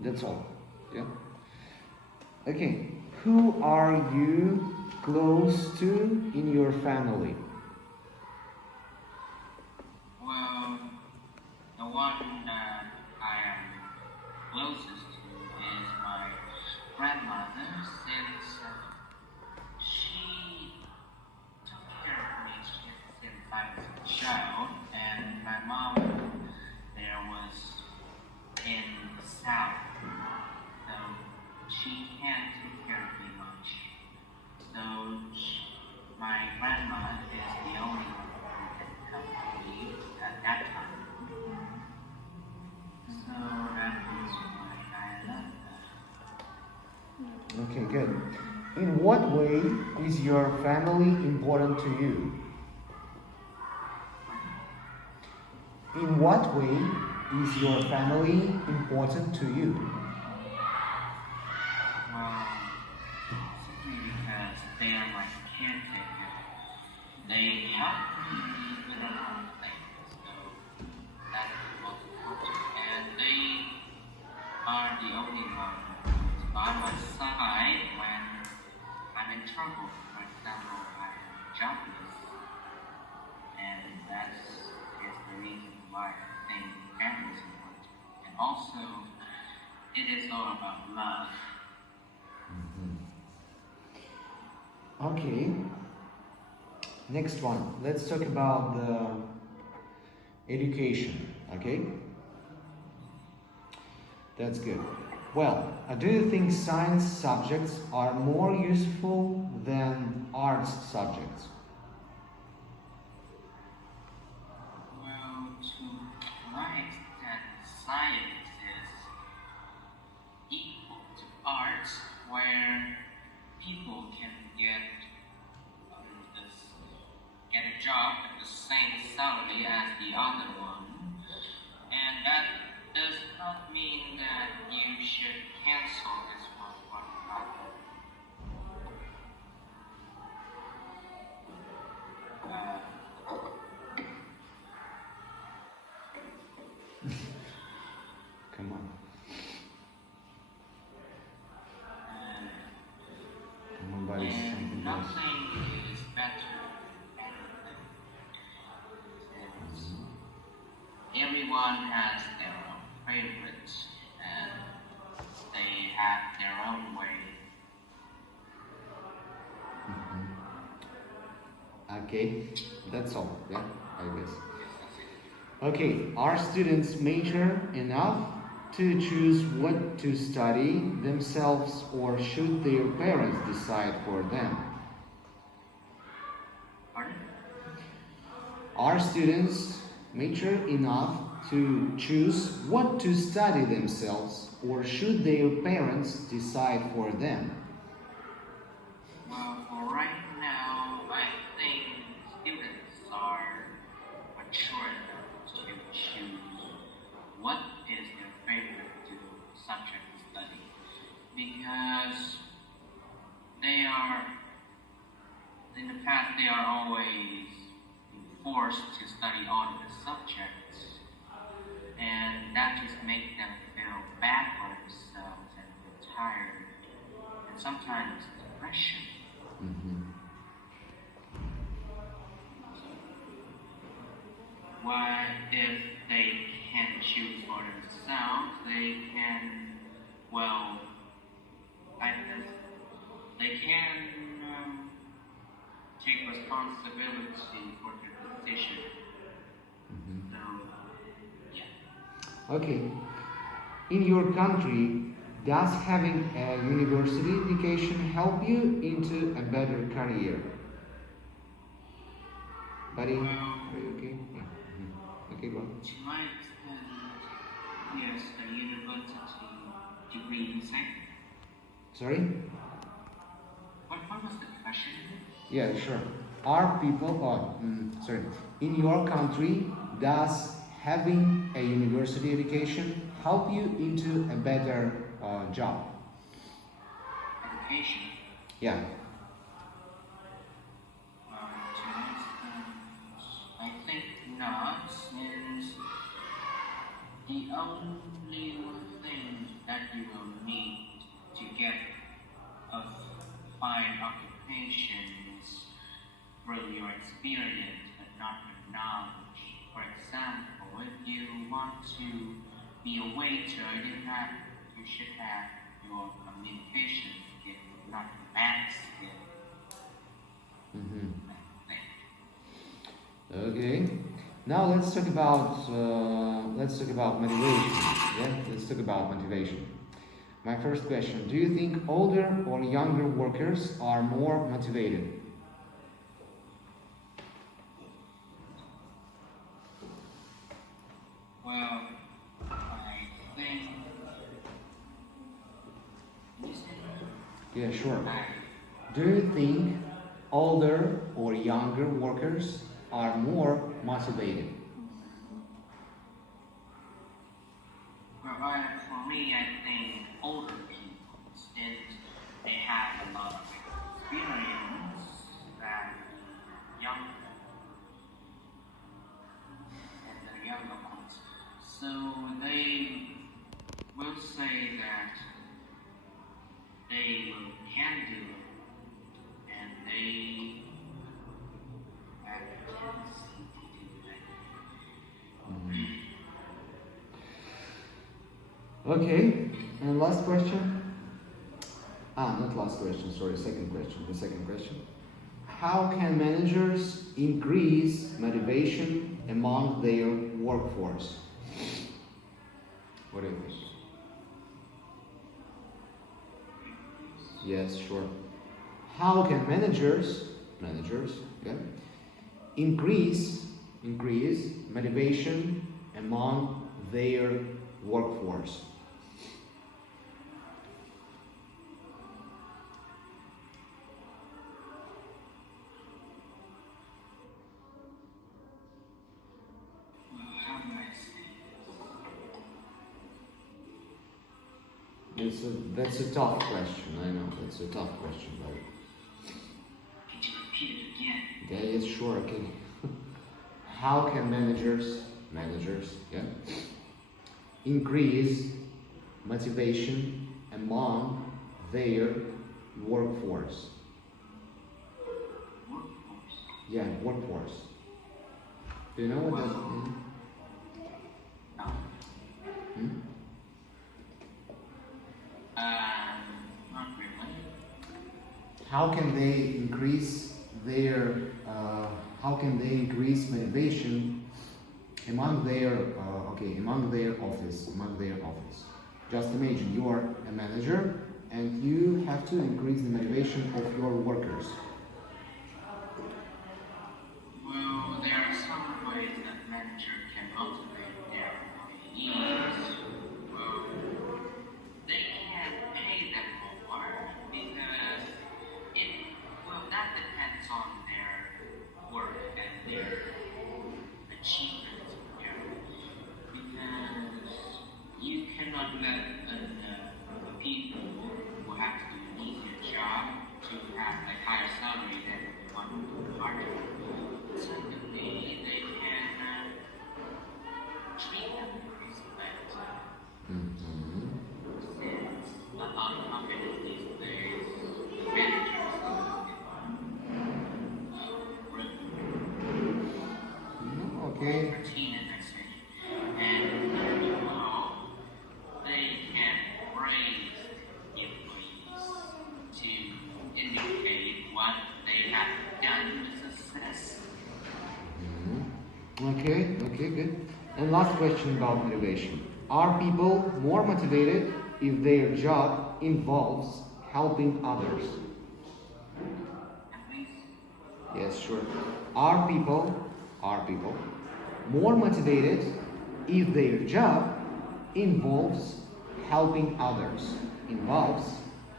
That's all. Yeah. Okay. Who are you close to in your family? Well, the one that I am closest to is my grandmother since she took care of me since I was a child, and my mom there was in the south, so she can't take care of me much. So my grandma is the only one who can come to me at that time. So that is why I love her. Okay, good. In what way is your family important to you? In what way is your family important to you? Well, simply because they are my caretaker. They help me with a lot of things, so that's the most important. And they are the only one who's by my side when I'm in trouble. For example, I am jobless, and that is the reason why I think family is important. And also, it is all about love. Okay. Next one. Let's talk about the education. Okay. That's good. Well, do you think science subjects are more useful than arts subjects? Well, to my extent, science is equal to arts, where people can this, get a job at the same salary as the other one, and that does not mean that you should cancel this one for the other. Come on. Nobody's And something else. nothing is better than anything. Since everyone has their own favorites and they have their own way. Okay, that's all. Yeah, I guess. Okay, are students mature enough to choose what to study themselves, or should their parents decide for them? Pardon? Are students mature enough to choose what to study themselves, or should their parents decide for them? Well, for right now, I think students are mature enough to choose what is their favorite subject to study because they are, in the past, they are always forced to study all of the subjects, and that just makes them feel bad for themselves and feel tired, and sometimes depression. Why, if they can choose for themselves, they can, well, I guess they can take responsibility for their decision. So, yeah. Okay. In your country, does having a university education help you into a better career? Buddy, Well, are you okay? Yeah. Okay, go on. to my extent, yes, the university degree, you say? Sorry? What was the question? Yeah, sure. Are people, sorry, in your country, does having a university education help you into a better job? Education. Yeah. To my extent, I think not, since The only thing that you will need to get a fine occupation is through your experience, but not your knowledge. For example, if you want to be a waiter, you should have your communication skill, not math skill. Mm-hmm. I think. Okay. Now let's talk about motivation. Yeah, let's talk about motivation. My first question: do you think older or younger workers are more motivated? Well, I think Yeah, sure. I, Do you think older or younger workers are more motivated? for me, I think older people, since they have a lot of experience than young and the younger ones. So they will say that they will can do it, and they have a tendency to do that. Okay, and last question. Not last question, sorry, second question. The second question. How can managers increase motivation among their workforce? What do you think? Yes, sure. How can managers, yeah, increase motivation among their workforce? How do I say That's a tough question. I know that's a tough question, but Could you repeat it again? yeah, yes, sure. Okay. How can managers, yeah, increase motivation among their workforce? Workforce. Yeah, workforce. Do you know what that Well, means? no. Hmm? Not really. How can they increase motivation among their office? Just imagine you are a manager and you have to increase the motivation of your workers. Well, there are some ways that manager can motivate their employees. Well, they can pay them more because that depends on their work and their achievements. Yeah. Because you cannot let the people who have to do an easier job to have a higher salary than the one who do harder. Secondly, they can treat them with respect. Mhm. Since a lot of companies these days, the managers are Okay. routine and that's it. And they can praise the employees to indicate what they have done with success. Okay, good. And last question about motivation. Are people more motivated if their job involves helping others? At least, Yes, sure. Are people more motivated if their job involves helping others? Involves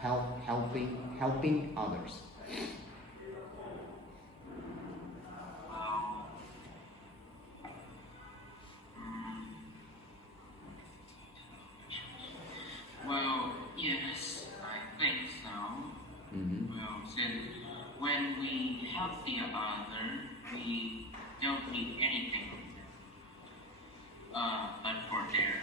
helping others. well, mm, well, yes, I think so. Mm-hmm. Well, since when we help the other, we don't need anything from them, but for their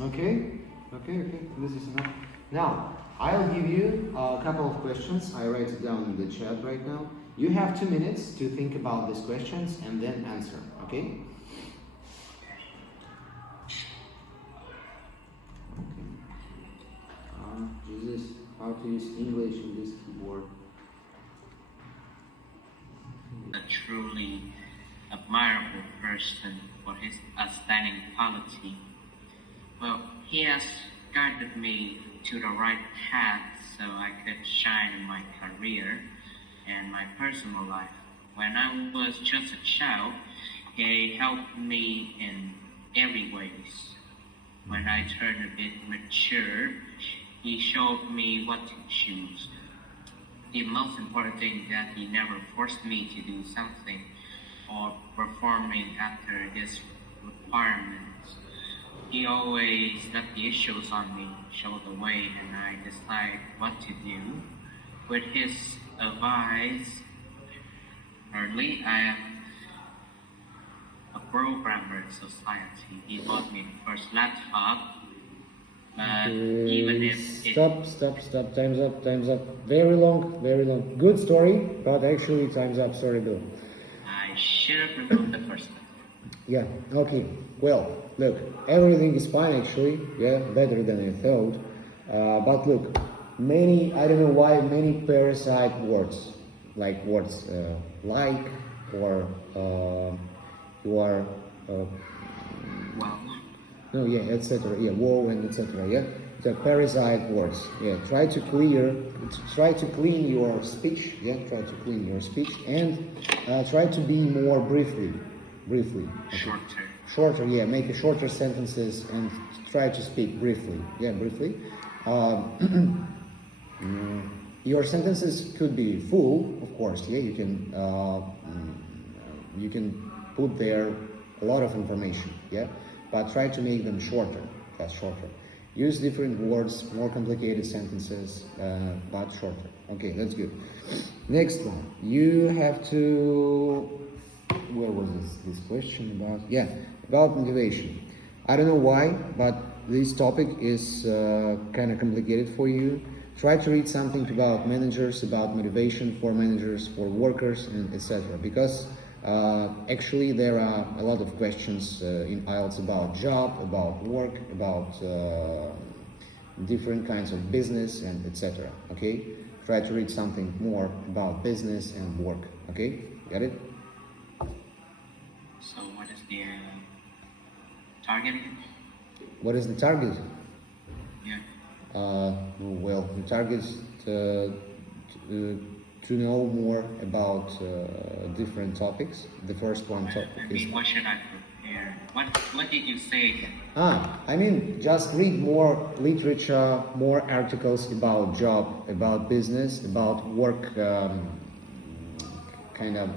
Okay, okay, this is enough. Now, I'll give you a couple of questions. I write it down in the chat right now. You have 2 minutes to think about these questions and then answer, okay? Okay. Jesus, how to use English in this keyboard? A truly admirable person for his outstanding quality. Well, he has guided me to the right path so I could shine in my career and my personal life. When I was just a child, he helped me in every ways. When I turned a bit mature, he showed me what to choose. The most important thing is that he never forced me to do something or performing after his requirements. He always let the issues on me, show the way, and I decide what to do. With his advice, early I am a programmer in society. He bought me the first laptop, but even if it Stop. Time's up. Very long. Good story, but actually time's up. Sorry, Bill. I should have removed the first one. Yeah, okay. Well, look, everything is fine actually. Yeah, better than I thought. But look, I don't know why, many parasite words, like words like, or you are, Well, no, yeah, etc. Yeah, war and etc. Yeah, the parasite words. Yeah, try to clean your speech. Yeah, try to clean your speech and try to be more briefly. Okay. Shorter. Yeah, make a shorter sentences and try to speak briefly. Yeah, briefly. Your sentences could be full, of course. Yeah, you can put there a lot of information. Yeah, but try to make them shorter. That's shorter. Use different words, more complicated sentences, but shorter. Okay, that's good. Next one, you have to. Where was this question about? Yeah, about motivation. I don't know why, but this topic is kind of complicated for you. Try to read something about managers, about motivation for managers, for workers, and etc. Because actually there are a lot of questions in Ielts about job, about work, about different kinds of business, and etc. Okay? Try to read something more about business and work. Okay? Got it? so what is the target? What is the target? Yeah. Well, the target is to know more about different topics. The first one topic is. What should I prepare? What did you say again? I mean, just read more literature, more articles about job, about business, about work, kind of,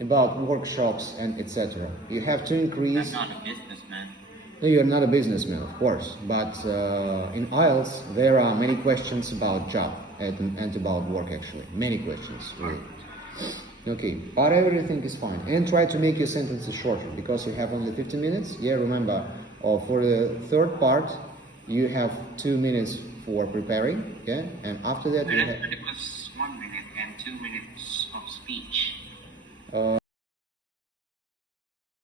about workshops and etc. You have to increase. I'm not a businessman. No, you're not a businessman, of course, but in IELTS there are many questions about job and about work actually. Many questions, really. Okay, but everything is fine. And try to make your sentences shorter because you have only 15 minutes. Yeah, remember, for the third part, you have 2 minutes for preparing, yeah? And after that, you have. It was 1 minute and 2 minutes of speech.